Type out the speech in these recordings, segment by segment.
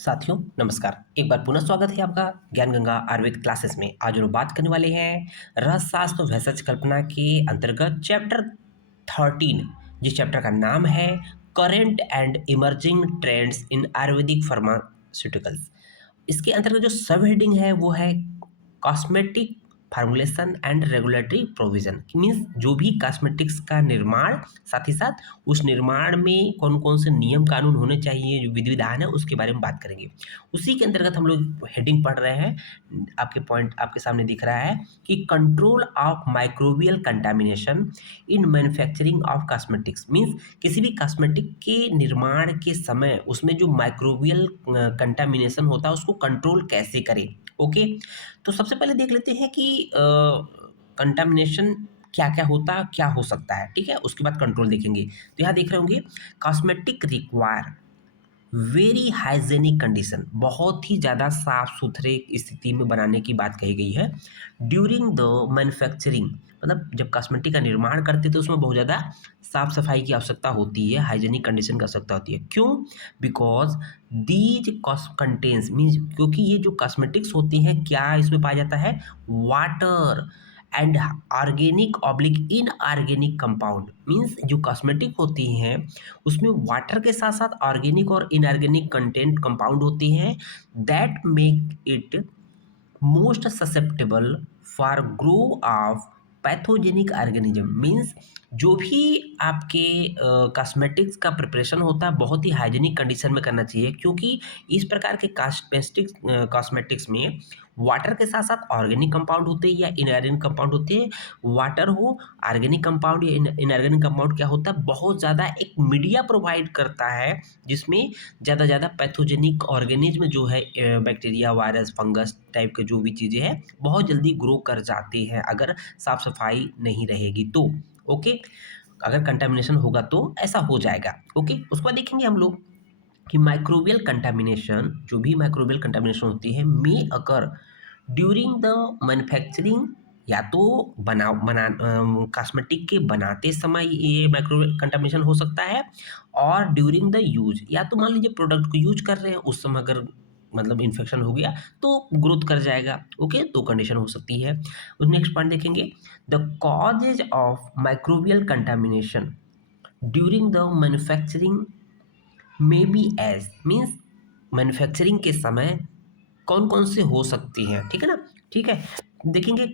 साथियों नमस्कार। एक बार पुनः स्वागत है आपका ज्ञान गंगा आयुर्वेद क्लासेस में। आज हम लोग बात करने वाले हैं रहस्यशास्त्र भेषज कल्पना के अंतर्गत चैप्टर 13, जिस चैप्टर का नाम है current and emerging trends in Ayurvedic pharmaceuticals. इसके अंतर्गत जो सब हेडिंग है वो है cosmetic formulation and regulatory provision. Means जो भी कॉस्मेटिक्स का निर्माण, साथ ही साथ उस निर्माण में कौन कौन से नियम कानून होने चाहिए, जो विधि विधान है उसके बारे में बात करेंगे। उसी के अंतर्गत हम लोग हेडिंग पढ़ रहे हैं। आपके पॉइंट आपके सामने दिख रहा है कि control of microbial contamination in manufacturing of cosmetics. Means किसी भी कॉस्मेटिक के निर्माण के समय उसमें जो माइक्रोबियल कंटामिनेशन होता है उसको कंट्रोल कैसे करें। ओके, तो सबसे पहले देख लेते हैं कि कंटामिनेशन क्या क्या होता है, क्या हो सकता है। ठीक है, उसके बाद कंट्रोल देखेंगे। तो यहाँ देख रहे होंगे cosmetic require very hygienic condition, बहुत ही ज़्यादा साफ सुथरे स्थिति में बनाने की बात कही गई है। ड्यूरिंग द मैन्युफैक्चरिंग, मतलब जब कॉस्मेटिक का निर्माण करते तो उसमें बहुत ज़्यादा साफ सफाई की आवश्यकता होती है, हाइजेनिक कंडीशन की आवश्यकता होती है। क्यों? बिकॉज दीज कंटेन्स मीन्स, क्योंकि ये जो कॉस्मेटिक्स होती हैं क्या इसमें पाया जाता है, water and organic oblique inorganic compound. Means जो कॉस्मेटिक होती हैं उसमें वाटर के साथ साथ ऑर्गेनिक और इनऑर्गेनिक कंटेंट कंपाउंड होते हैं, that make it most susceptible for grow of pathogenic organism. Means जो भी आपके कॉस्मेटिक्स का प्रिपरेशन होता है बहुत ही हाइजीनिक कंडीशन में करना चाहिए, क्योंकि इस प्रकार के कॉस्मेटिक्स में वाटर के साथ साथ ऑर्गेनिक कंपाउंड होते हैं या इनऑर्गेनिक कंपाउंड होते हैं। वाटर हो, ऑर्गेनिक कंपाउंड या इनऑर्गेनिक कंपाउंड क्या होता है, बहुत ज़्यादा एक मीडिया प्रोवाइड करता है जिसमें ज़्यादा पैथोजेनिक ऑर्गेनिज्म जो है, बैक्टीरिया, वायरस, फंगस टाइप के जो भी चीज़ें हैं बहुत जल्दी ग्रो कर जाती हैं अगर साफ सफाई नहीं रहेगी तो। ओके, अगर कंटामिनेशन होगा तो ऐसा हो जाएगा। ओके, उसके बाद देखेंगे हम लोग कि माइक्रोबियल कंटामिनेशन, जो भी माइक्रोबियल कंटामिनेशन होती है मे अकर ड्यूरिंग द मैन्युफैक्चरिंग, या तो बना कॉस्मेटिक के बनाते समय ये माइक्रोबियल कंटामिनेशन हो सकता है, और ड्यूरिंग द यूज, या तो मान लीजिए प्रोडक्ट को यूज कर रहे हैं उस समय अगर मतलब इन्फेक्शन हो गया तो ग्रोथ कर जाएगा। ओके, तो कंडीशन हो सकती है। नेक्स्ट पॉइंट देखेंगे, the causes of microbial contamination during the manufacturing may be as. Means manufacturing के समय कौन कौन से हो सकती हैं, ठीक है ना। ठीक है, देखेंगे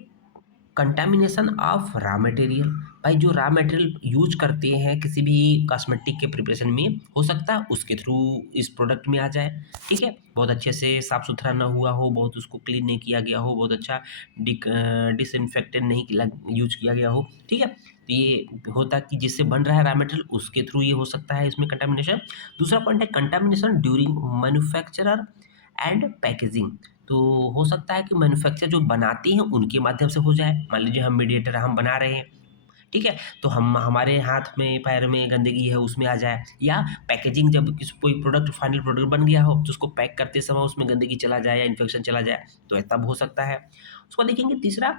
कंटामिनेशन ऑफ रॉ मटेरियल। भाई जो रॉ मटेरियल यूज करते हैं किसी भी कॉस्मेटिक के प्रिपरेशन में, हो सकता है उसके थ्रू इस प्रोडक्ट में आ जाए। ठीक है, बहुत अच्छे से साफ सुथरा ना हुआ हो, बहुत उसको क्लीन नहीं किया गया हो, बहुत अच्छा डिसइंफेक्टेंट नहीं यूज किया गया हो। ठीक है, तो ये होता कि जिससे बन रहा है रॉ मटेरियल उसके थ्रू ये हो सकता है इसमें कंटामिनेशन। दूसरा पॉइंट है contamination during manufacturer and packaging. तो हो सकता है कि मैन्युफैक्चर जो बनाते हैं उनके माध्यम से हो जाए। मान लीजिए हम मीडिएटर हम बना रहे हैं, ठीक है, तो हम हमारे हाथ में पैर में गंदगी है उसमें आ जाए, या पैकेजिंग जब किसी कोई प्रोडक्ट फाइनल प्रोडक्ट बन गया हो तो उसको पैक करते समय उसमें गंदगी चला जाए या इन्फेक्शन चला जाए, तो ऐसा हो सकता है। उसको देखेंगे तीसरा,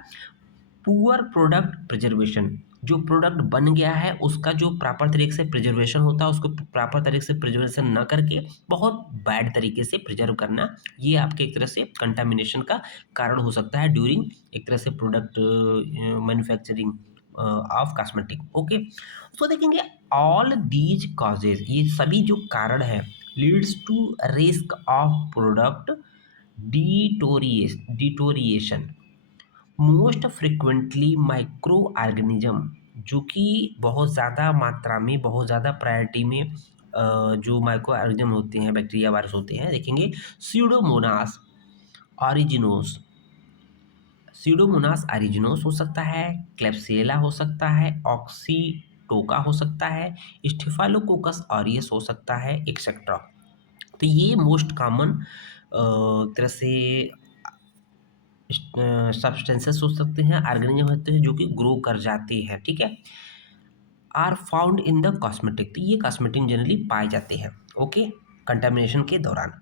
पुअर प्रोडक्ट प्रिजर्वेशन। जो प्रोडक्ट बन गया है उसका जो प्रॉपर तरीके से प्रिजर्वेशन होता है उसको प्रॉपर तरीके से प्रिजर्वेशन न करके बहुत बैड तरीके से प्रिजर्व करना, ये आपके एक तरह से कंटामिनेशन का कारण हो सकता है ड्यूरिंग एक तरह से product manufacturing of cosmetic. Okay, उसको देखेंगे ऑल दीज कॉजेज, ये सभी जो कारण है leads to risk of product deterioration. Most frequently microorganism, जो कि बहुत ज़्यादा मात्रा में, बहुत ज़्यादा प्रायोरिटी में जो माइक्रो ऑर्गेनिज्म होते हैं, बैक्टीरिया, वायरस होते हैं, देखेंगे स्यूडोमोनास ऑरिजिनोस। स्यूडोमोनास ऑरिजिनोस हो सकता है, क्लेप्सिएला हो सकता है, ऑक्सीटोका हो सकता है, स्टेफाइलोकोकस ऑरियस हो सकता है, एक्सेट्रा। तो ये मोस्ट कॉमन तरह से सब्सटेंसेस हो सकते हैं, ऑर्गेनिज्म होते हैं जो कि ग्रो कर जाते हैं। ठीक है, are found in the cosmetic, तो ये कॉस्मेटिक जनरली पाए जाते हैं। ओके, कंटामिनेशन के दौरान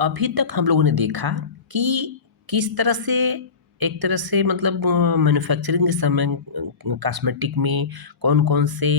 अभी तक हम लोगों ने देखा कि किस तरह से एक तरह से मतलब मैन्युफैक्चरिंग के समय कॉस्मेटिक में कौन कौन से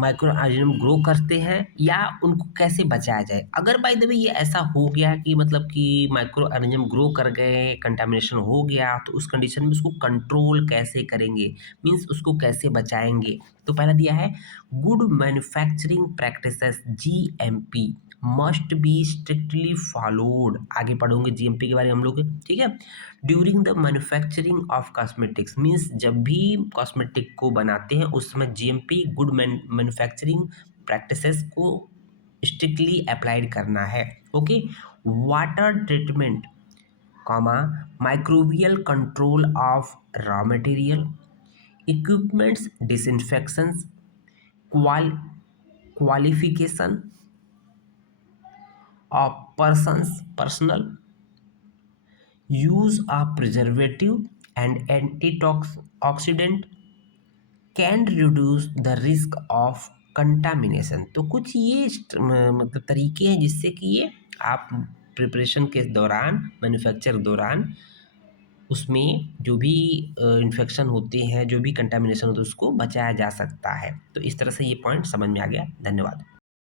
माइक्रो ऑर्गेनिज्म ग्रो करते हैं या उनको कैसे बचाया जाए। अगर बाय द वे ये ऐसा हो गया कि मतलब कि माइक्रो ऑर्गेनिज्म ग्रो कर गए, कंटामिनेशन हो गया, तो उस कंडीशन में उसको कंट्रोल कैसे करेंगे, मीन्स उसको कैसे बचाएंगे। तो पहला दिया है good manufacturing practices GMP must be strictly followed. आगे पढ़ोगे जीएमपी के बारे में हम लोग, ठीक है। During the manufacturing of cosmetics, means जब भी कॉस्मेटिक को बनाते हैं उस समय जीएमपी गुड मैन्युफैक्चरिंग प्रैक्टिसेस को स्ट्रिक्टली अप्लाइड करना है। Okay. Water treatment, comma, microbial control of raw material, equipments disinfections, qualification of persons personal use of preservative and antioxidant can reduce the risk of contamination। तो कुछ ये मतलब तरीके हैं जिससे कि ये आप प्रिपरेशन के दौरान, मैन्युफैक्चर दौरान उसमें जो भी इन्फेक्शन होते हैं, जो भी कंटामिनेशन होता है, उसको बचाया जा सकता है। तो इस तरह से ये पॉइंट समझ में आ गया। धन्यवाद।